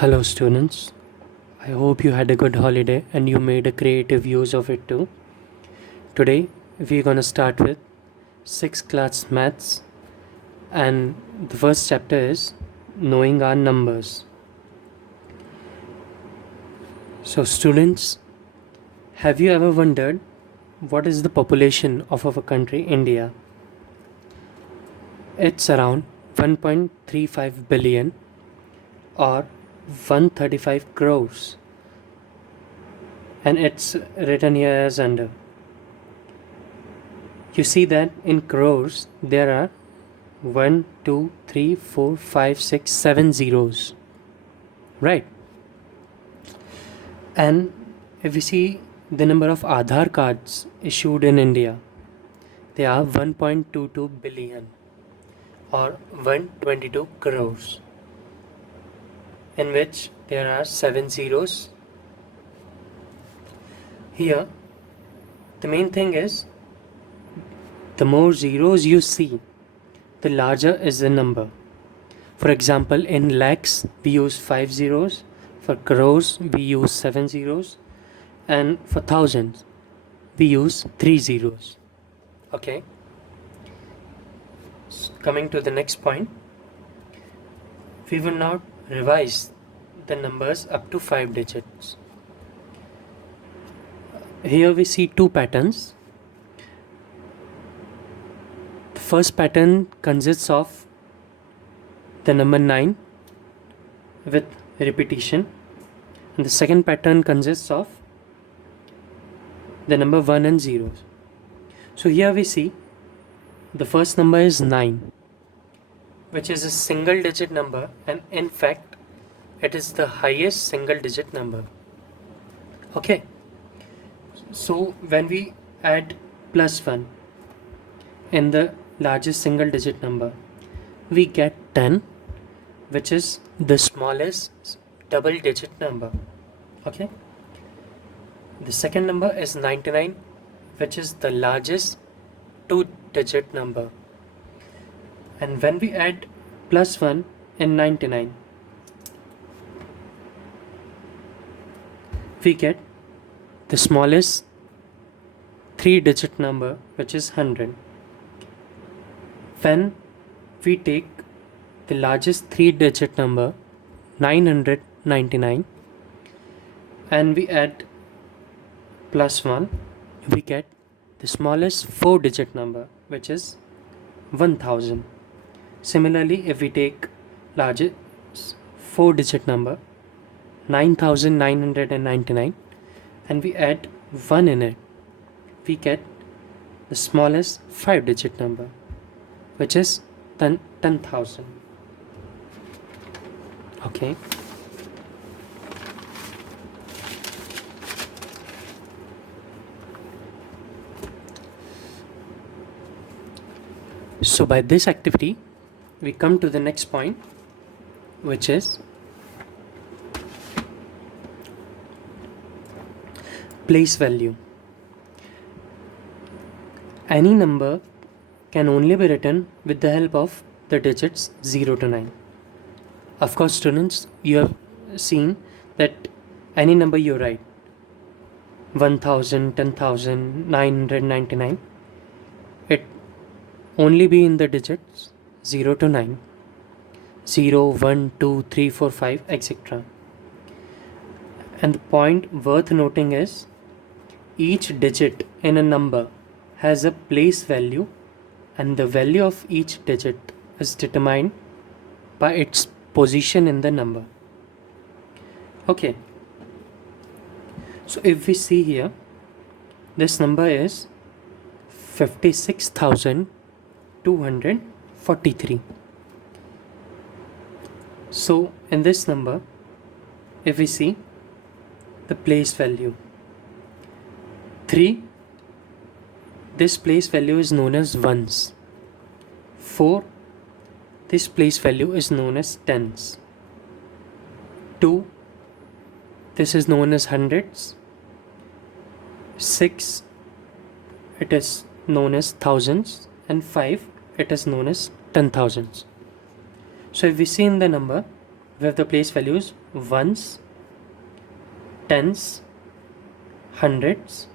Hello students, I hope you had a good holiday and you made a creative use of it too. Today we're gonna start with 6th class maths and the first chapter is knowing our numbers. So students, have you ever wondered what is the population of our country India? It's around 1.35 billion or 135 crores, and it's written here as under. You see that in crores there are 1, 2, 3, 4, 5, 6, 7 zeros, right? And if we see the number of Aadhaar cards issued in India, they are 1.22 billion or 122 crores, in which there are 7 zeros. Here, the main thing is the more zeros you see, the larger is the number. For example, in lakhs, we use 5 zeros, for crores, we use 7 zeros, and for thousands, we use 3 zeros. Okay. Coming to the next point, we will now revise the numbers up to 5 digits. Here we see two patterns. The first pattern consists of the number 9 with repetition, and the second pattern consists of the number 1 and 0. So here we see the first number is 9, which is a single digit number, and in fact it is the highest single digit number. Okay, so when we add plus 1 in the largest single digit number, we get 10, which is the smallest double digit number. Okay, the second number is 99, which is the largest two digit number. And when we add plus 1 in 99, we get the smallest 3 digit number, which is 100. When we take the largest 3 digit number 999 and we add plus 1, we get the smallest 4 digit number, which is 1000. Similarly, if we take largest 4 digit number 9999 and we add 1 in it, we get the smallest 5 digit number, which is 10,000. Okay. So by this activity, we come to the next point, which is place value. Any number can only be written with the help of the digits 0 to 9. Of course, students, you have seen that any number you write, 1000, 10,000, 999, it only be in the digits 0 to 9, 0, 1, 2, 3, 4, 5, etc. And the point worth noting is each digit in a number has a place value, and the value of each digit is determined by its position in the number. Okay, so if we see here, this number is 56,243. So in this number, if we see the place value 3, this place value is known as ones. 4, this place value is known as tens. 2, this is known as hundreds. 6, it is known as thousands, and 5, it is known as 10,000s. So if we see in the number, we have the place values ones, tens, hundreds,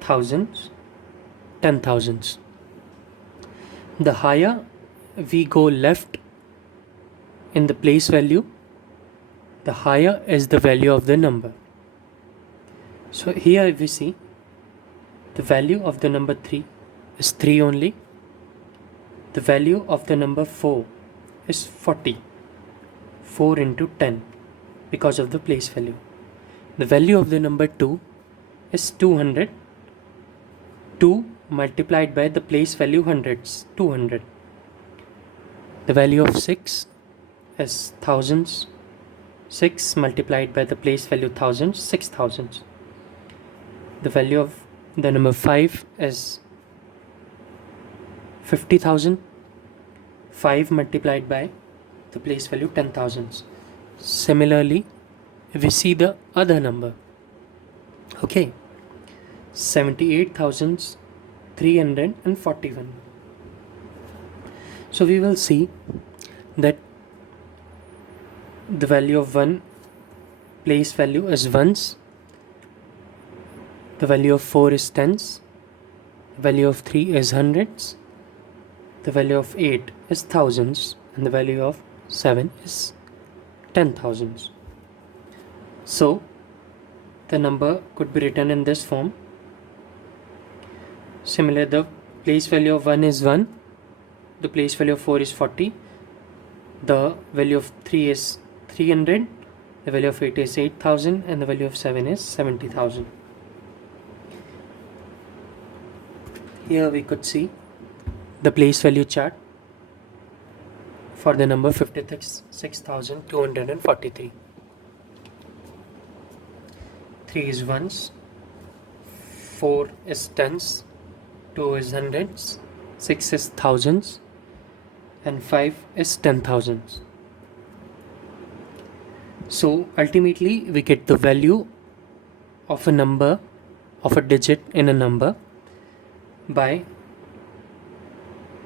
thousands, 10,000s. The higher we go left in the place value, the higher is the value of the number. So here we see the value of the number 3 is 3 only. The value of the number 4 is 40. 4 into 10 because of the place value. The value of the number 2 is 200. 2 multiplied by the place value hundreds, 200. The value of 6 is thousands. 6 multiplied by the place value thousands, 6,000. The value of the number 5 is 50,000. 5 multiplied by the place value 10,000. Similarly, if we see the other number, okay, 78,341. So we will see that the value of 1 place value is ones, the value of 4 is tens, the value of 3 is hundreds, the value of 8 is thousands, and the value of 7 is 10,000s. So the number could be written in this form. Similarly, the place value of 1 is 1, the place value of 4 is 40, the value of 3 is 300, the value of 8 is 8,000, and the value of 7 is 70,000. Here we could see the place value chart for the number 56,243. 3 is ones, 4 is tens, 2 is hundreds, 6 is thousands, and 5 is 10,000s. So ultimately we get the value of a number, of a digit in a number, by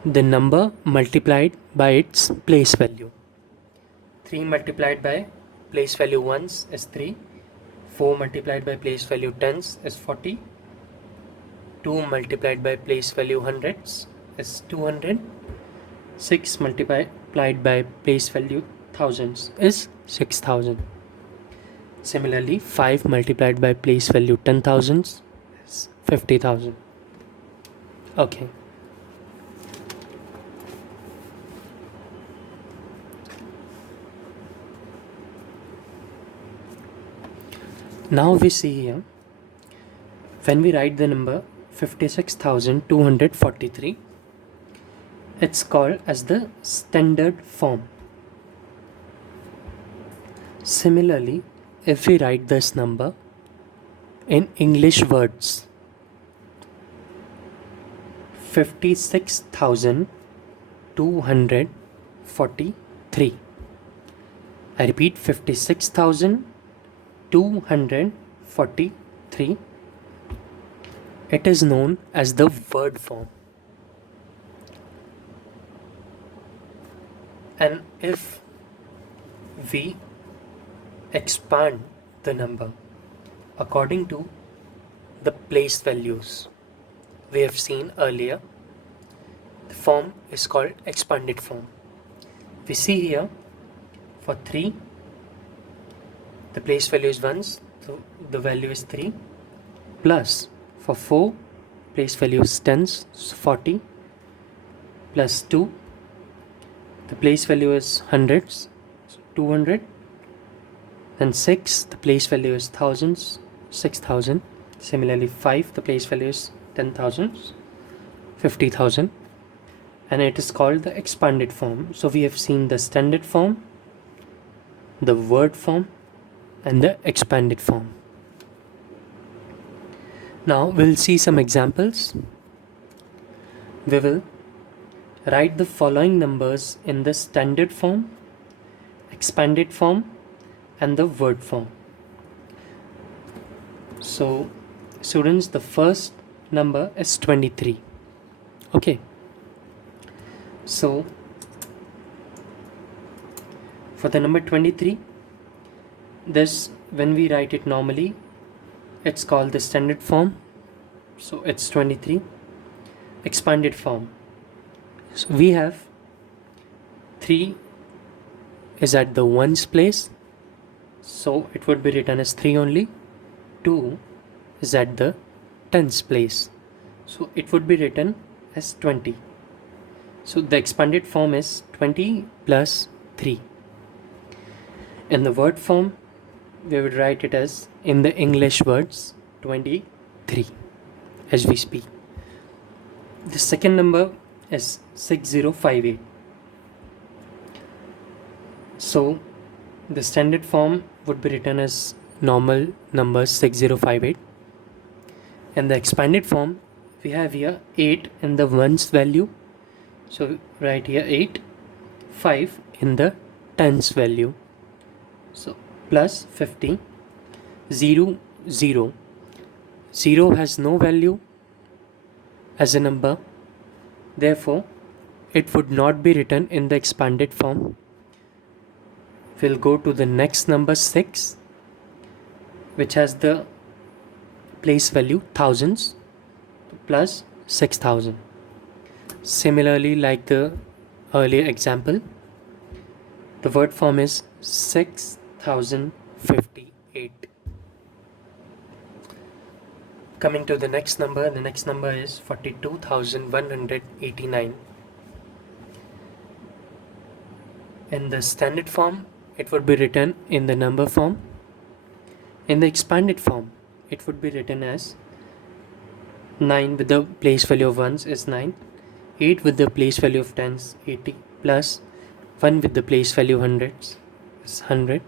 the number multiplied by its place value. 3 multiplied by place value ones is 3, 4 multiplied by place value tens is 40, 2 multiplied by place value hundreds is 200, 6 multiplied by place value thousands is 6,000. Similarly, 5 multiplied by place value 10,000s is 50,000. Okay. Now we see here, when we write the number 56,243, it's called as the standard form. Similarly, if we write this number in English words, 56,243. I repeat, 56,243. It is known as the word form. And if we expand the number according to the place values we have seen earlier, the form is called expanded form. We see here for 3, the place value is ones, so the value is 3, plus for 4, place value is tens, so 40, plus 2, the place value is hundreds, so 200, then 6, the place value is thousands, 6,000. Similarly, 5, the place value is 10,000, 50,000, and it is called the expanded form. So we have seen the standard form, the word form, and the expanded form. Now we'll see some examples. We will write the following numbers in the standard form, expanded form, and the word form. So students, the first number is 23. Okay, so For the number 23, this, when we write it normally, it's called the standard form. So it's 23. Expanded form. So we have 3 is at the ones place, so it would be written as 3 only. 2 is at the tens place, so it would be written as 20. So the expanded form is 20 plus 3. In the word form, we would write it as, in the English words, 23 as we speak. The second number is 6058. So the standard form would be written as normal number 6058. And the expanded form, we have here 8 in the ones value. So right here 8, 5 in the tens value. So plus 50, 0, 0. 0 has no value as a number. Therefore, it would not be written in the expanded form. We'll go to the next number 6, which has the place value thousands, plus 6000. Similarly, like the earlier example, the word form is 6058. Coming to the next number is 42,189. In the standard form, it would be written in the number form. In the expanded form, it would be written as 9 with the place value of ones is 9, 8 with the place value of tens 80, plus 1 with the place value hundreds is 100,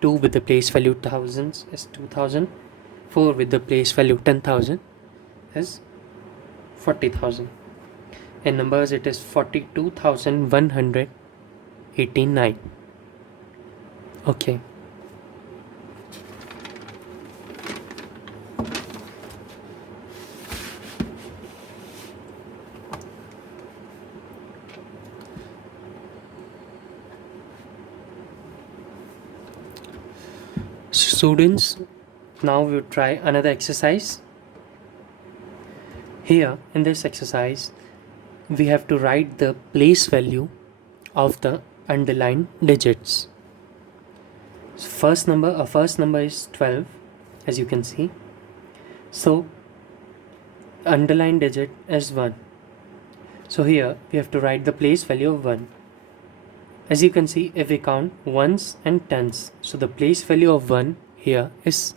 2 with the place value thousands is 2000, 4 with the place value 10,000 is 40,000. In numbers, it is 42,189. Okay. Students, now we will try another exercise. Here in this exercise, we have to write the place value of the underlined digits. So our first number is 12, as you can see. So underlined digit is 1. So here we have to write the place value of 1. As you can see, if we count ones and tens, so the place value of 1 here is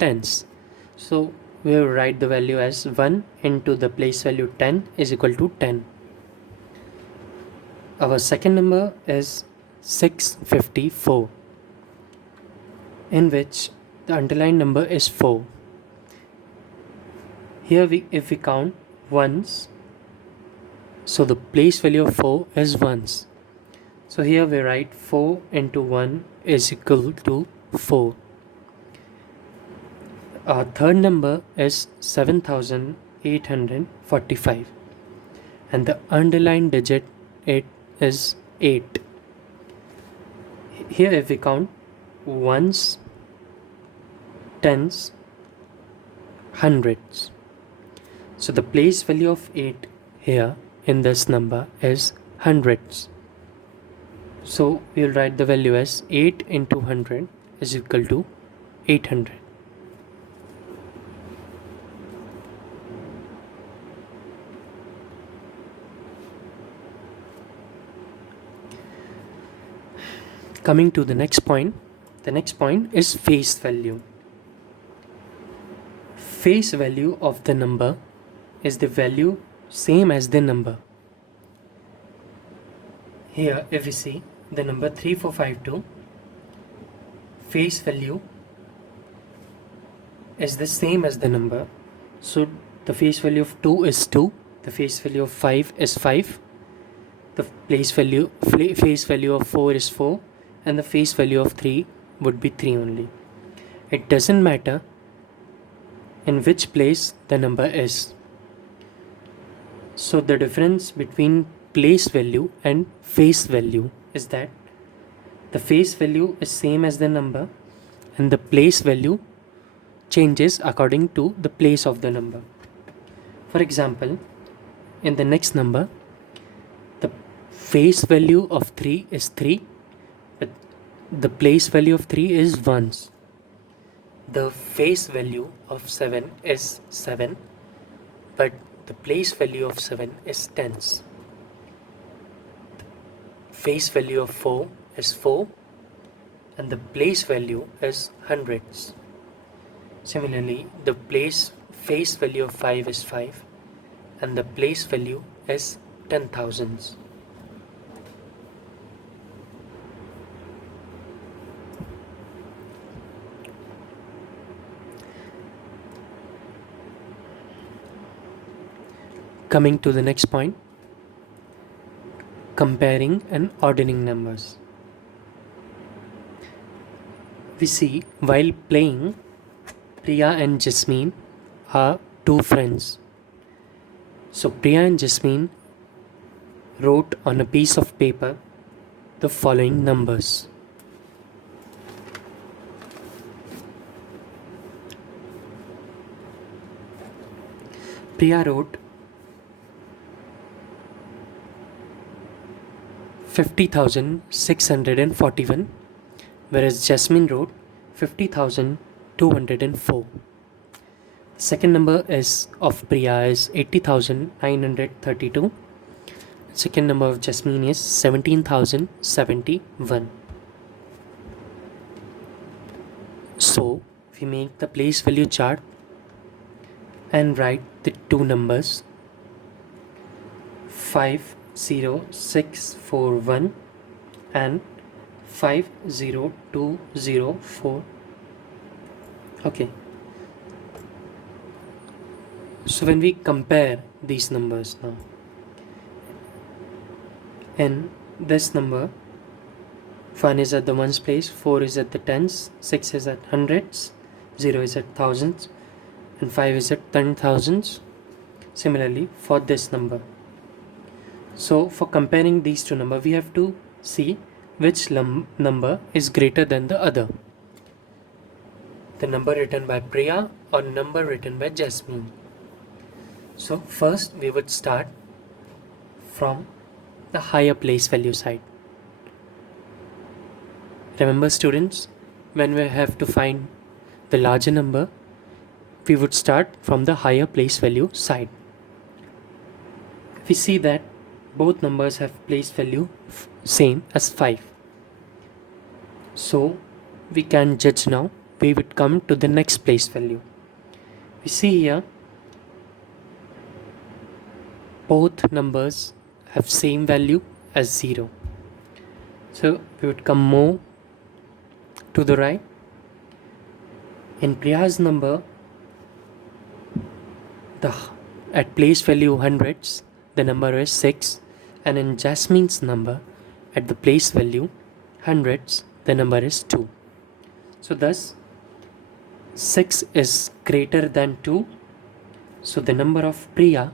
tens. So we will write the value as 1 into the place value 10 is equal to 10. Our second number is 654, in which the underlined number is 4. Here if we count ones, so the place value of 4 is ones. So here we write 4 into 1 is equal to 4. Our third number is 7,845, and the underlined digit it is 8. Here if we count ones, tens, hundreds, so the place value of 8 here in this number is hundreds. So we will write the value as 8 into 100 is equal to 800. Coming to the next point is face value. Face value of the number is the value same as the number. Here if we see the number 3452, face value is the same as the number. So the face value of 2 is 2, the face value of 5 is 5, the face value of 4 is 4, and the face value of 3 would be 3 only. It doesn't matter in which place the number is. So the difference between place value and face value is that the face value is same as the number and the place value changes according to the place of the number. For example, in the next number, the face value of 3 is 3, but the place value of 3 is ones. The face value of 7 is 7, but the place value of 7 is tens. The face value of 4 is 4, and the place value is hundreds. Similarly, the face value of 5 is 5, and the place value is 10,000s. Coming to the next point, comparing and ordering numbers. We see while playing, Priya and Jasmine are two friends. So Priya and Jasmine wrote on a piece of paper the following numbers. Priya wrote 50,641, whereas Jasmine wrote 50,204. Second number is of Priya is 80,932. Second number of Jasmine is 17,071. So we make the place value chart and write the two numbers 50641 and 50204. Okay. So when we compare these numbers now, in this number, 1 is at the ones place, 4 is at the tens, 6 is at hundreds, 0 is at thousands, and 5 is at 10,000s. Similarly for this number. So for comparing these two numbers, we have to see which number is greater than the other. The number written by Priya or number written by Jasmine. So first we would start from the higher place value side. Remember students, when we have to find the larger number, we would start from the higher place value side. We see that both numbers have place value same as 5. So we can judge now. We would come to the next place value. We see here both numbers have same value as 0. So we would come more to the right. In Priya's number, at place value hundreds, the number is 6, and in Jasmine's number, at the place value hundreds, the number is 2. So thus 6 is greater than 2, so the number of Priya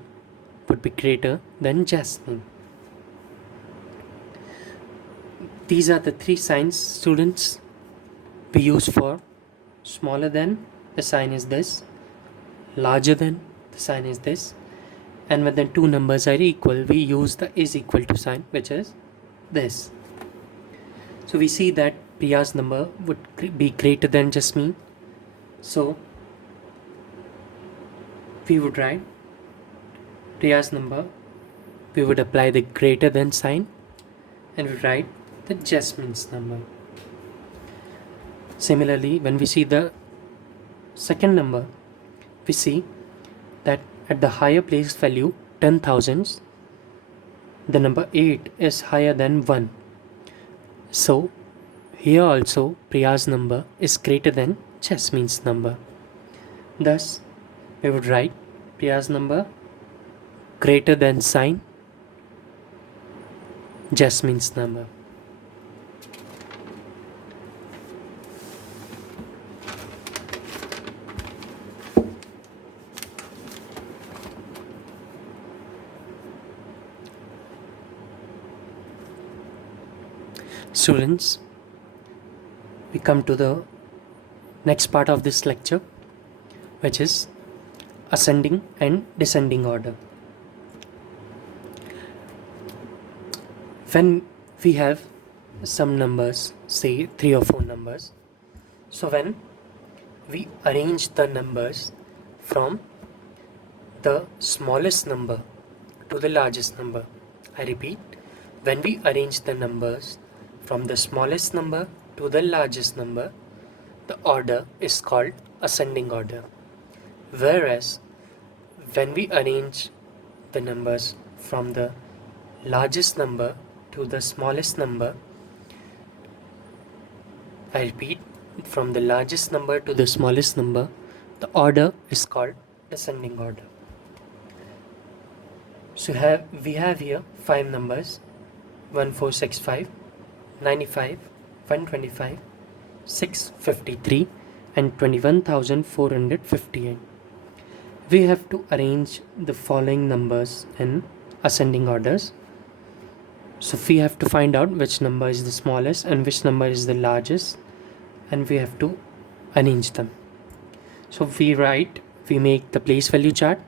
would be greater than Jasmine. These are the three signs, students, we use for smaller than, the sign is this, larger than, the sign is this, and when the two numbers are equal, we use the is equal to sign, which is this. So we see that Priya's number would be greater than Jasmine. So we would write Priya's number, we would apply the greater than sign, and we write the Jasmine's number. Similarly, when we see the second number, we see that at the higher place value 10,000s, the number 8 is higher than 1. So here also Priya's number is greater than Jasmine's number. Thus we would write Priya's number greater than sign Jasmine's number. Students, we come to the next part of this lecture, which is ascending and descending order. When we have some numbers, say 3 or 4 numbers, so when we arrange the numbers from the smallest number to the largest number, I repeat, when we arrange the numbers from the smallest number to the largest number, the order is called ascending order. Whereas when we arrange the numbers from the largest number to the smallest number, I repeat, from the largest number to the smallest number, the order is called descending order. So we have here 5 numbers: 1465, 95, 125, 653 and 21,458. We have to arrange the following numbers in ascending orders. So we have to find out which number is the smallest and which number is the largest, and we have to arrange them. So we make the place value chart: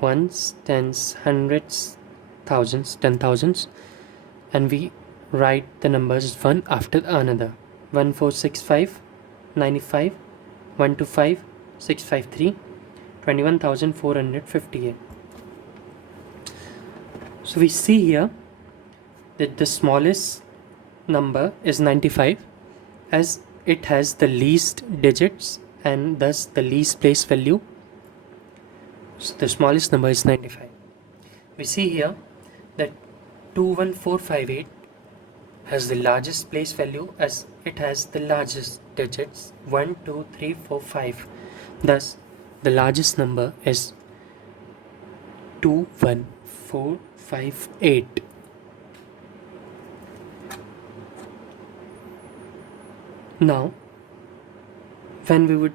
ones, tens, hundreds, thousands, 10,000s, and we write the numbers one after another: 1465, 95, 125, 653, 21,458. So we see here that the smallest number is 95, as it has the least digits and thus the least place value. So the smallest number is 95. We see here that 21458 has the largest place value, as it has the largest digits 1, 2, 3, 4, 5. Thus the largest number is 21458. Now, when we would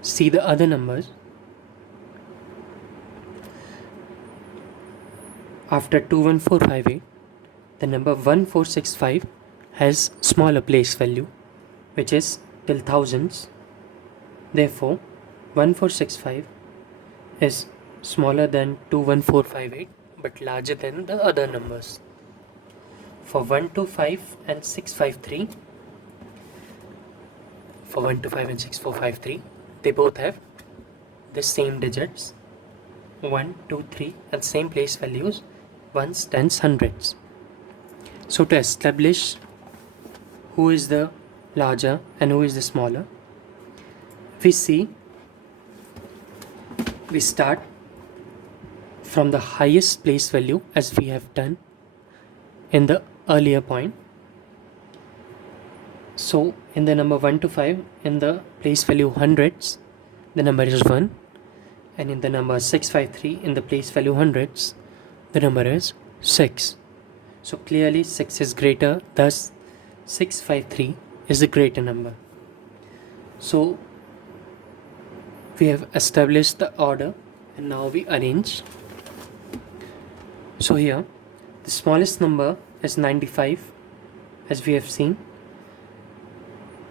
see the other numbers, after 21458, the number 1465 has smaller place value, which is till thousands. Therefore, 1465 is smaller than 21458 but larger than the other numbers. For 125 and 653, they both have the same digits: 1, 2, 3, and same place values: ones, tens, hundreds. So to establish who is the larger and who is the smaller, we start from the highest place value, as we have done in the earlier point. So in the number 1 to 5, in the place value hundreds, the number is 1, and in the number 653, in the place value hundreds, the number is 6. So clearly 6 is greater, thus 653 is the greater number. So we have established the order, and now we arrange. So here the smallest number is 95, as we have seen.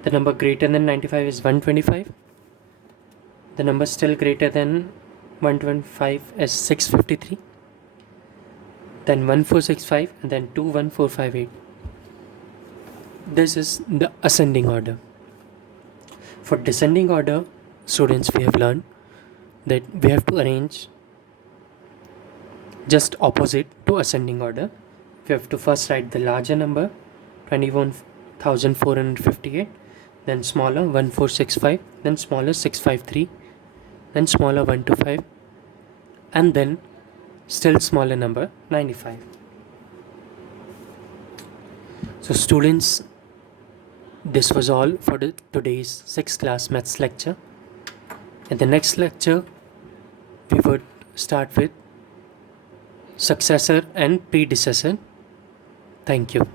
The number greater than 95 is 125. The number still greater than 125 is 653. Then 1465, and then 21458. This is the ascending order. For descending order, students, we have learned that we have to arrange just opposite to ascending order. We have to first write the larger number, 21,458, then smaller 1465, then smaller 653, then smaller 125, and then still smaller number 95. So students, this was all for today's 6th class maths lecture. In the next lecture, we would start with successor and predecessor. Thank you.